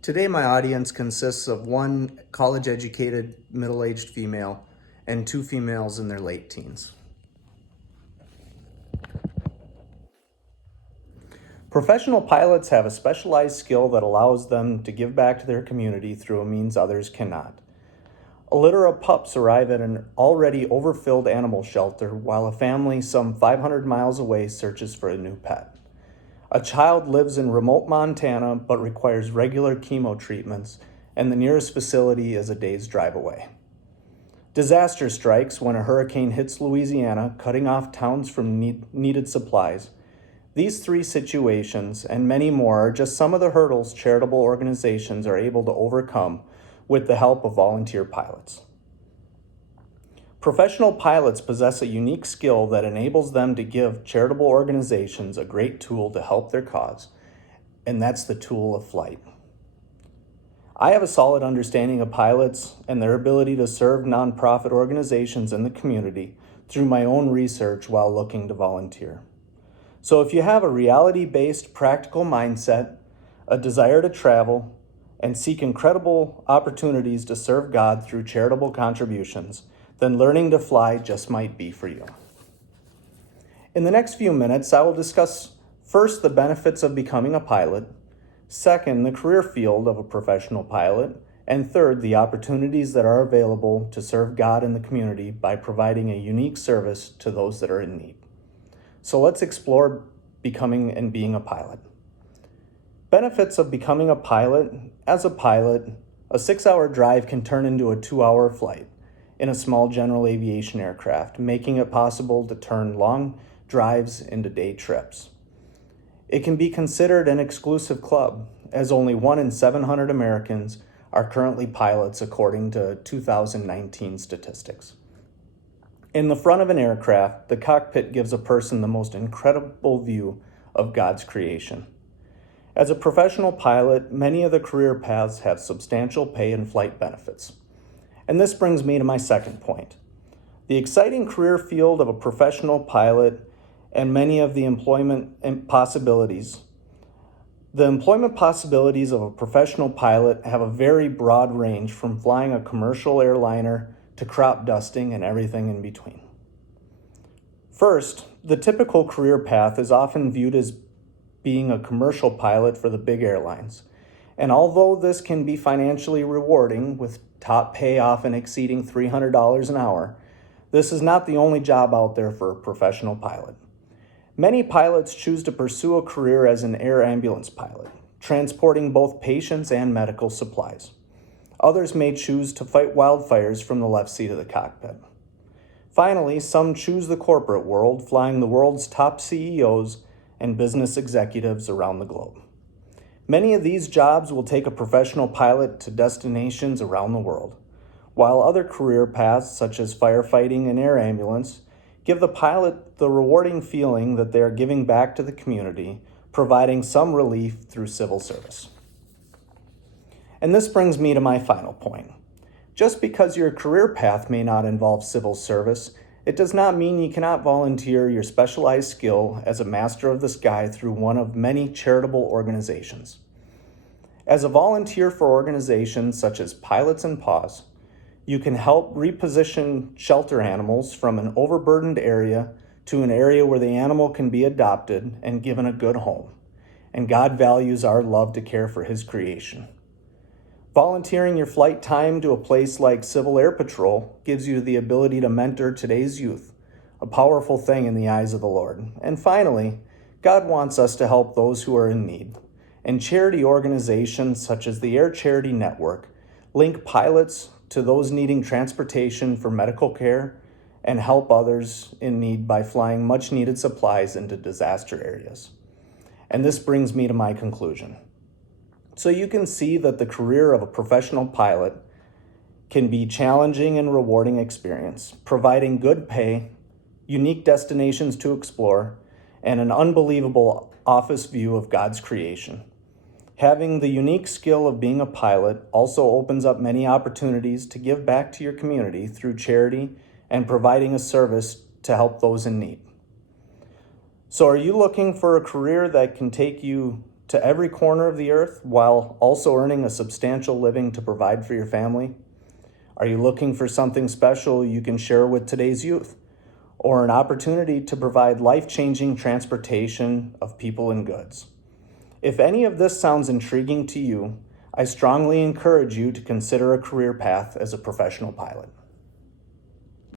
Today, my audience consists of one college-educated, middle-aged female and two females in their late teens. Professional pilots have a specialized skill that allows them to give back to their community through a means others cannot. A litter of pups arrive at an already overfilled animal shelter while a family some 500 miles away searches for a new pet. A child lives in remote Montana but requires regular chemo treatments, and the nearest facility is a day's drive away. Disaster strikes when a hurricane hits Louisiana, cutting off towns from needed supplies. These three situations, and many more, are just some of the hurdles charitable organizations are able to overcome with the help of volunteer pilots. Professional pilots possess a unique skill that enables them to give charitable organizations a great tool to help their cause, and that's the tool of flight. I have a solid understanding of pilots and their ability to serve nonprofit organizations in the community through my own research while looking to volunteer. So if you have a reality-based, practical mindset, a desire to travel, and seek incredible opportunities to serve God through charitable contributions, then learning to fly just might be for you. In the next few minutes, I will discuss first the benefits of becoming a pilot, second, the career field of a professional pilot, and third, the opportunities that are available to serve God in the community by providing a unique service to those that are in need. So let's explore becoming and being a pilot. Benefits of becoming a pilot. As a pilot, a 6-hour drive can turn into a 2-hour flight in a small general aviation aircraft, making it possible to turn long drives into day trips. It can be considered an exclusive club, as only 1 in 700 Americans are currently pilots according to 2019 statistics. In the front of an aircraft, the cockpit gives a person the most incredible view of God's creation. As a professional pilot, many of the career paths have substantial pay and flight benefits. And this brings me to my second point. The exciting career field of a professional pilot and many of the employment possibilities. The employment possibilities of a professional pilot have a very broad range from flying a commercial airliner to crop dusting and everything in between. First, the typical career path is often viewed as being a commercial pilot for the big airlines. And although this can be financially rewarding, with top pay often exceeding $300 an hour, this is not the only job out there for a professional pilot. Many pilots choose to pursue a career as an air ambulance pilot, transporting both patients and medical supplies. Others may choose to fight wildfires from the left seat of the cockpit. Finally, some choose the corporate world, flying the world's top CEOs and business executives around the globe. Many of these jobs will take a professional pilot to destinations around the world, while other career paths, such as firefighting and air ambulance, give the pilot the rewarding feeling that they are giving back to the community, providing some relief through civil service. And this brings me to my final point. Just because your career path may not involve civil service, it does not mean you cannot volunteer your specialized skill as a master of the sky through one of many charitable organizations. As a volunteer for organizations such as Pilots and Paws, you can help reposition shelter animals from an overburdened area to an area where the animal can be adopted and given a good home. And God values our love to care for His creation. Volunteering your flight time to a place like Civil Air Patrol gives you the ability to mentor today's youth, a powerful thing in the eyes of the Lord. And finally, God wants us to help those who are in need. And charity organizations such as the Air Charity Network link pilots to those needing transportation for medical care and help others in need by flying much needed supplies into disaster areas. And this brings me to my conclusion. So you can see that the career of a professional pilot can be challenging and rewarding experience, providing good pay, unique destinations to explore, and an unbelievable office view of God's creation. Having the unique skill of being a pilot also opens up many opportunities to give back to your community through charity and providing a service to help those in need. So are you looking for a career that can take you to every corner of the earth while also earning a substantial living to provide for your family? Are you looking for something special you can share with today's youth, or an opportunity to provide life-changing transportation of people and goods? If any of this sounds intriguing to you, I strongly encourage you to consider a career path as a professional pilot.